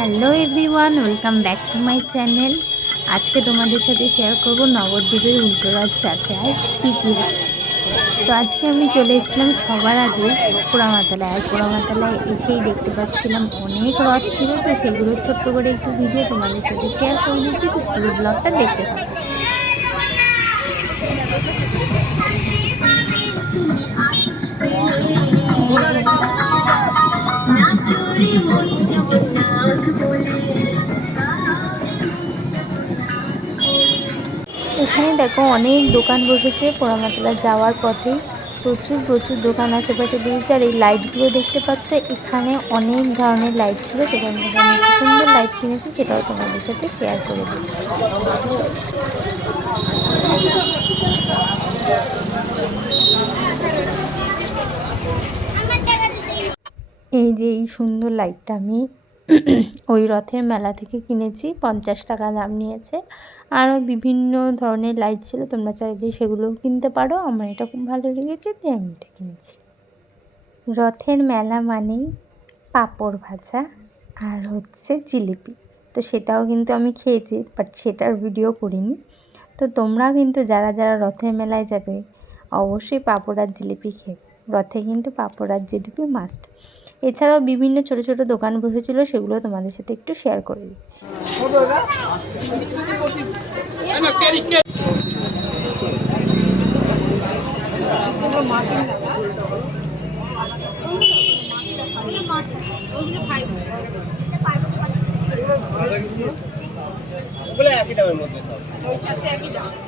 Hello everyone, welcome back to my channel. আজকে তোমাদের সাথে শেয়ার করব নবদ্বীপের উল্টোরাত যাত্রায় কী কী। তো আজকে আমি চলে এসেছিলাম সবার আগে পোড়ামাতালায় আর পোড়ামাতালায় এসেই দেখতে পাচ্ছিলাম অনেক রথ ছিল, তো সেগুলো ছোট্ট করে একটু ভিডিও তোমাদের সাথে শেয়ার করে দিচ্ছি তো পুরো ব্লগটা দেখতে পাবো এখানে দেখো অনেক দোকান বসেছে পোড়ামাতলা যাওয়ার পথে। প্রচুর প্রচুর দোকান আশেপাশে দিয়েছে আর এই লাইটগুলো দেখতে পাচ্ছ, এখানে অনেক ধরনের লাইট ছিল সেখান থেকে আমি সুন্দর লাইট কিনেছি সেটাও তোমাদের সাথে শেয়ার করে দিচ্ছি। এই যে এই সুন্দর লাইটটা আমি ওই রথের মেলা থেকে কিনেছি, পঞ্চাশ টাকা দাম নিয়েছে। আরও বিভিন্ন ধরনের লাইট ছিল, তোমরা চাইলে সেগুলোও কিনতে পারো। আমার এটা খুব ভালো লেগেছে, তাই আমি এটা কিনেছি। রথের মেলা মানেই পাঁপড় ভাজা আর হচ্ছে জিলিপি। তো সেটাও কিন্তু আমি খেয়েছি বাট সেটার ভিডিও করিনি। তো তোমরাও কিন্তু যারা যারা রথের মেলায় যাবে, অবশ্যই পাঁপড় আর জিলিপি খেয়ে রথে কিন্তু পাঁপড় আর জিলিপি মাস্ট এছাড়াও বিভিন্ন ছোট ছোট দোকান বসেছিল, সেগুলো তোমাদের সাথে একটু শেয়ার করে দিচ্ছি। একই দামের মধ্যে সব।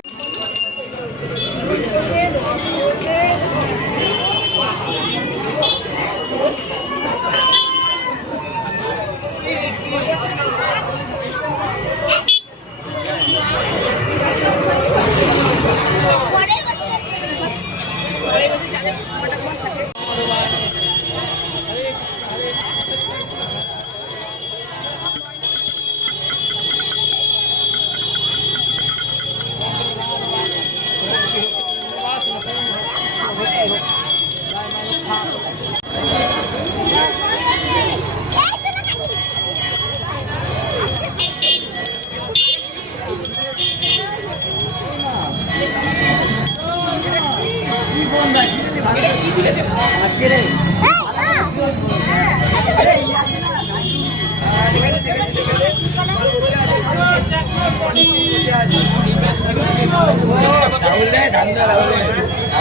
তাহলে ধান্দা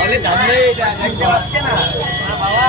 এটা বাবা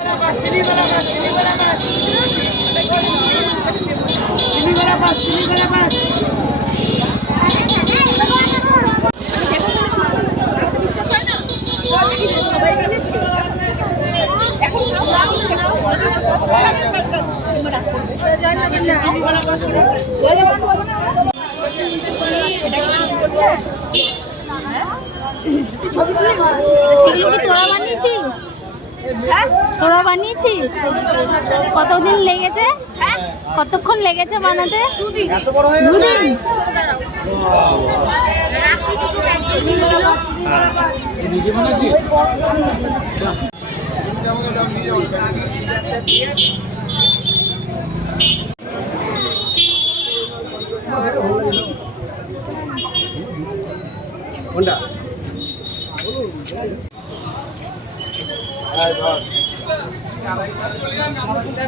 জল খেতে হবে জলটা খেতে হবে এগুলো কি তোরা বানিয়েছিস হ্যাঁ তোরা বানিয়েছিস? কতদিন লেগেছে? কতক্ষণ লেগেছে বানাতে? দুদিন। নিজে কোনটা